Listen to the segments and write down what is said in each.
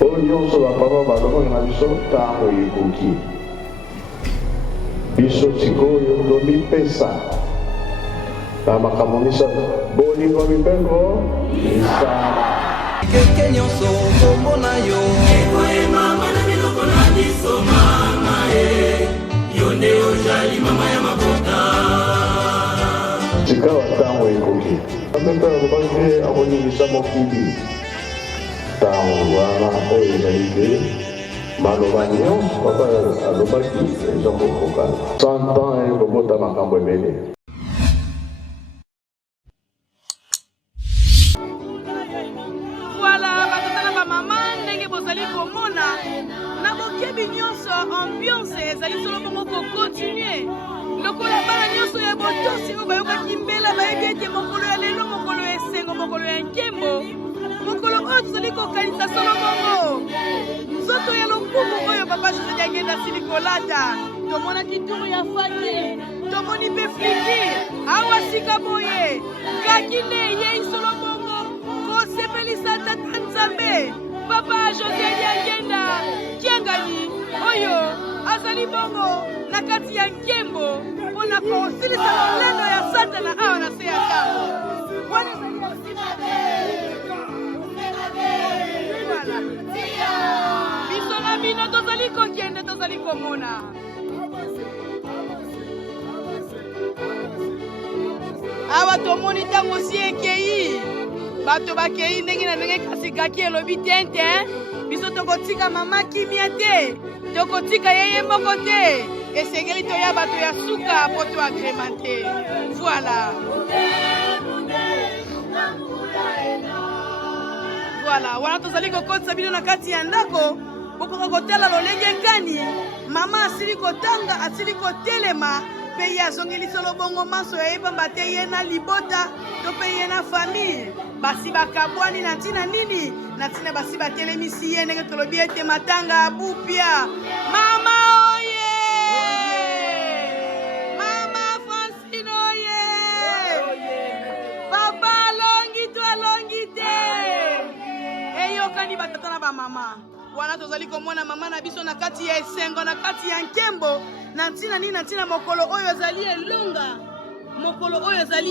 oyo nyonso bapapa balobaka na biso ntango ekoki biso sikoyo tomipesa na makambo misato bolingo mibeko misala keke nyonso komona yo ekoyema mwana miloko na biso mama yo nde ozali mama ya mabota sikawa ntango ekoki apeka alobaki akoningisa mokili ntango wana oyo ezali te maloba nyonso papa alobaki eza kokoka 100 ans ekobota makambo ebele. Ambiance ezali solo bongo kokontinue lokola bana nyonso ya botosi oyo bayokaki mbela bayebi ete mokolo ya lelo mokolo ya esengo mokolo ya nkembo mokolo oyo tozali kokanisa solo bongo nzoto ya lokumu oyo papa José Angenda asili kolata tomonaki turu ya fate tomoni mpe fliki awa sika boye kaki nde yei solo bongo kosepelisa tata nzambe papa José Angenda kiangani oyo azali bongo na kati ya nkembo mpona kosilisa lolendo ya satana awa na se ya ntango wana biso na bino tozali kokende tozali komona awa tomoni ntango si ekei bato bakei ndenge na ndenge kasi kaki elobi tente biso tokotika mama kimia te tokotika yeye moko te esengeli toya bato ya suka po to agrémenté voilà wana tozali kokotisa bino na kati ya ndako bokoka kotala lolenge nkani mama asili kotanga asili kotelema mpe ye azongeli solo bongo maso yayebamba te ye na libota to mpe ye na famille basi bakabwani na ntina nini na ntina basi batelemisi ye ndenge tolobi ete matanga abupya mama oye mama Francine oye papa alongi te eyokani batata na bamama wana tozali komona mama na biso na kati ya esengo na kati ya nkembo na ntina nini na ntina mokolo oyo ezali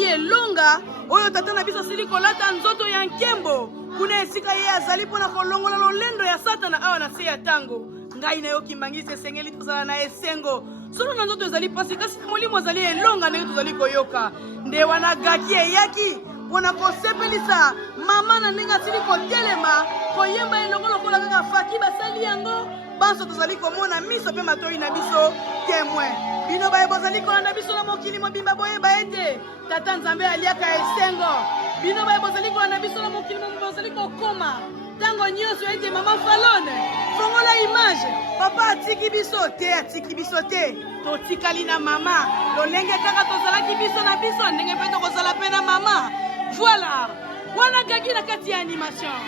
elonga oyo tata na biso asili kolata nzoto ya nkembo kuna esika ye azali mpona kolongola lolendo ya satana awa na se ya ntango ngai nayoki mbangisi esengeli tozala na esengo solo na nzoto ezali pasi kasi na molimo azali elonga ndenge tozali koyoka nde wana gaki eyaki mpona kosepelisa mama na ndenge asili kotelema koyemba elongo lokola kaka faki basali yango banso tozali komona miso mpe matoi na biso témoin bino baye bozali kolanda biso na mokili mobimba boyeba ete tata nzambe aliaka esengo bino baye bozali kolanda biso na mokili mobimba bozali kokoma ntango nyonso ete mama falone fongola image papa atiki biso te totikali na mama lolenge kaka tozalaki biso na biso ndenge mpe tokozala mpe na mama voilà wana gaki na kati ya animation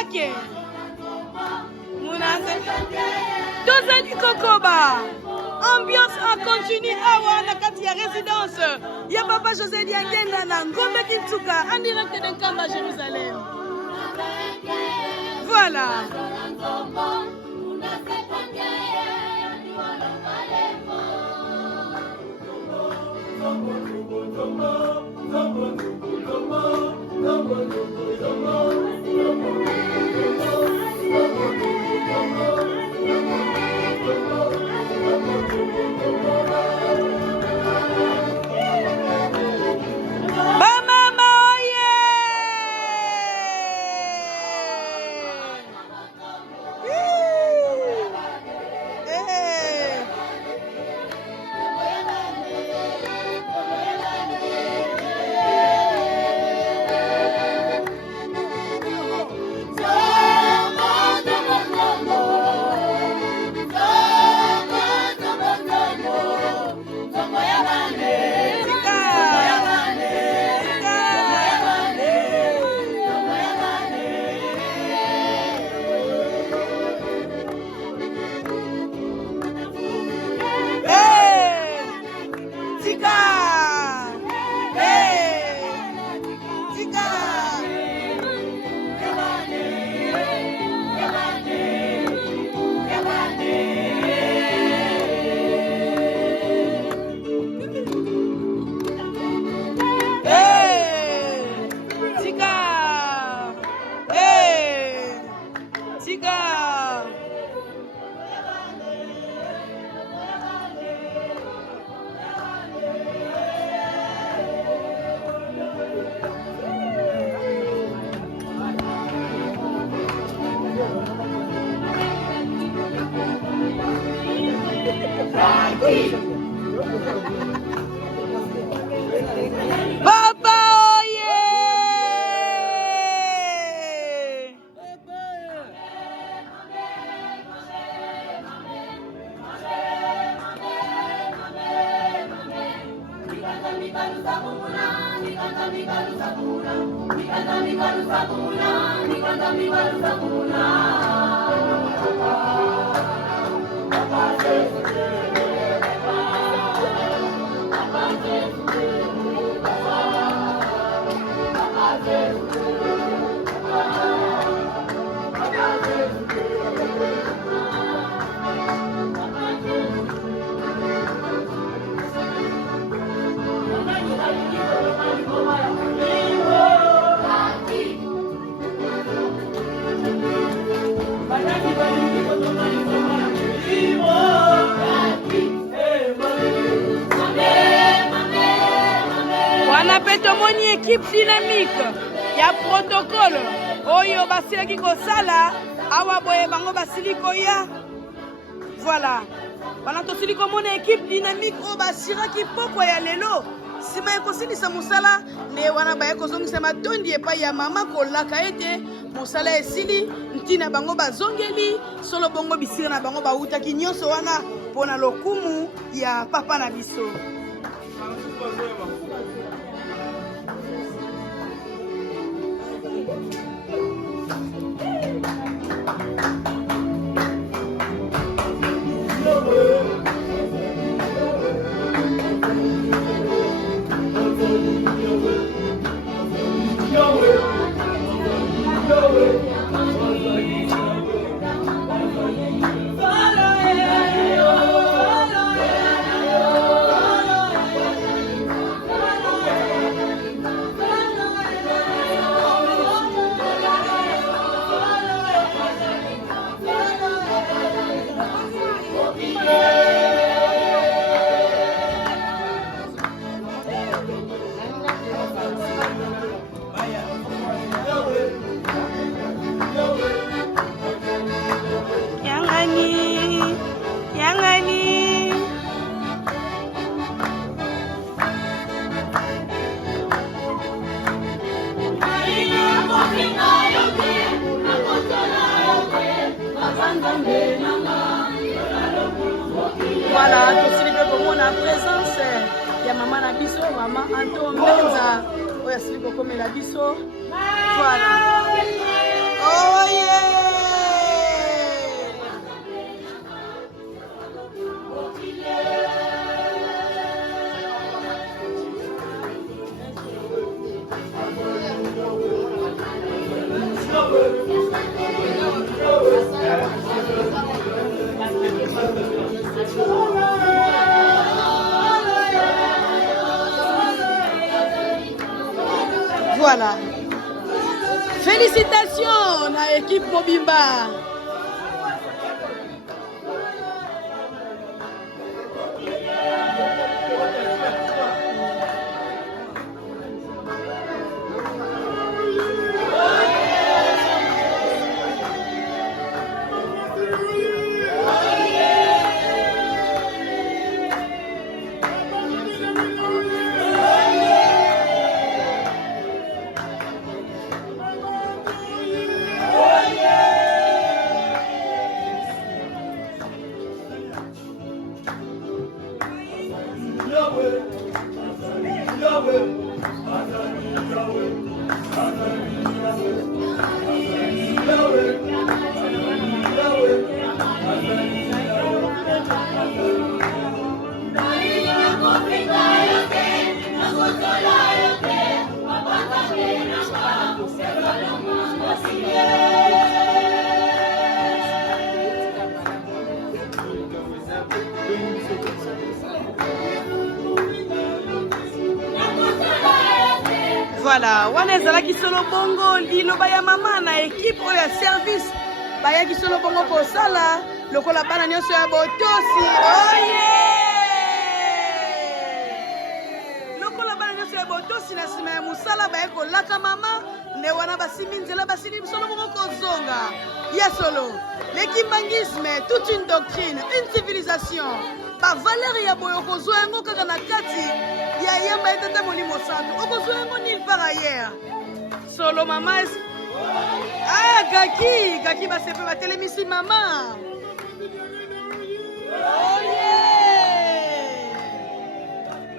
ake tozali kokoba ambiance a continue awa na kati ya résidence ya papa José Angenda na Ngombe Kintuka en direct de Nkamba Jérusalem voilà Papa oye! Tomoni équipe dynamique ya protocole oyo basilaki kosala awa boye bango basili koya. Voilà, wana tosili komona équipe dynamique oyo basiraki pokwa ya lelo nsima ekosilisa mosala nde wana baye kozongisa matondi epai ya mama kolaka ete mosala esili ntina bango bazongeli solo bongo bisika na bango bautaki nyonso wana mpona lokumu ya papa na biso. Voilà, tosili pe komona présence ya mama na biso, mama Anto Mbenza oyo asili kokomela biso. Voilà. Oh yeah! Voilà. Félicitations à l'équipe Mobimba. Voilà, wana ezalaki solo bongo liloba ya mama na équipe oyo ya service bayaki solo bongo kosala lokola bana nyonso ya botosi. Oye! Lokola bana nyonso ya botosi na nsima ya mosala baye kolaka mama nde wana basimi nzela basili solo bongo kozonga. Ya solo, l'équipembangisme, toute une doctrine, une civilisation. ba valeur ya boyo kozwa yango kaka na kati ya yamba etata molimo santo okozwa yango nulle part ailleurs solo mama kaki basepe batelemisi mama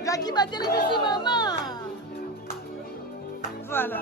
kaki batelemisi mama voilà.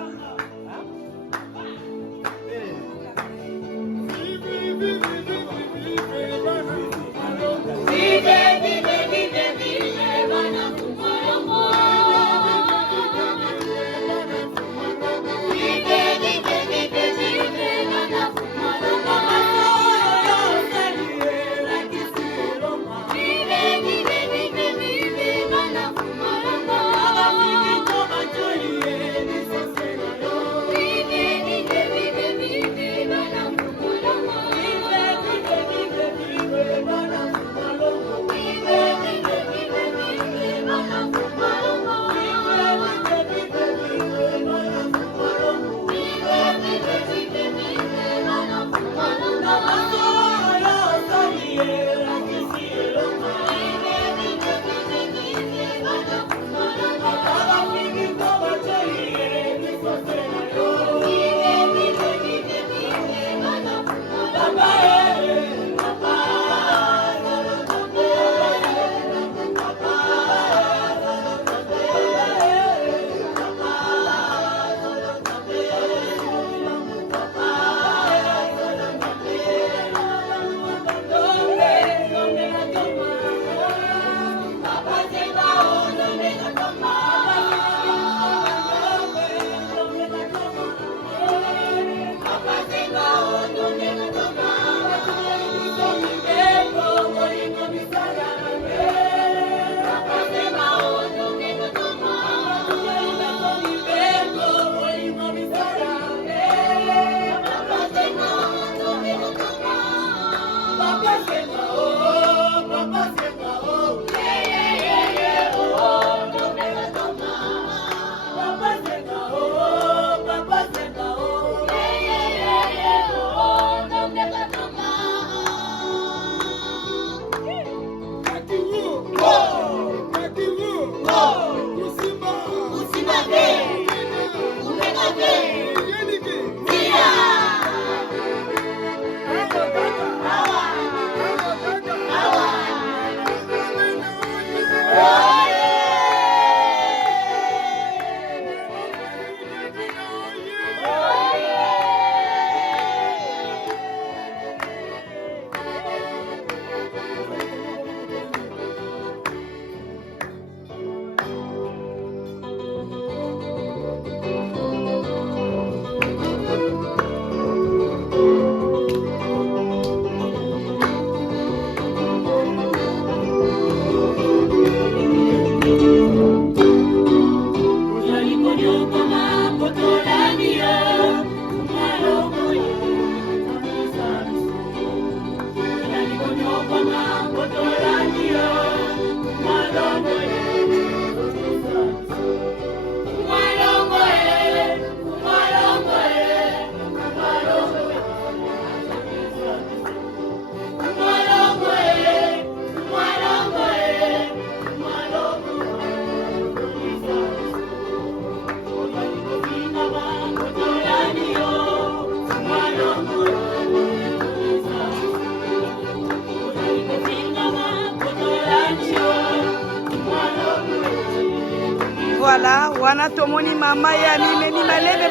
Voilà, wana tomoni mama ya mimeni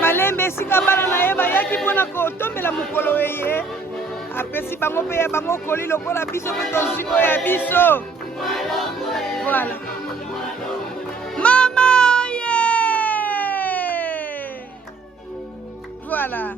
malembe esika bana na ye bayaki mpona kotombela mokolo eye apesi bango mpe ya bango koli lokola biso mpe toziko ya biso. Voilà mama ye voilà.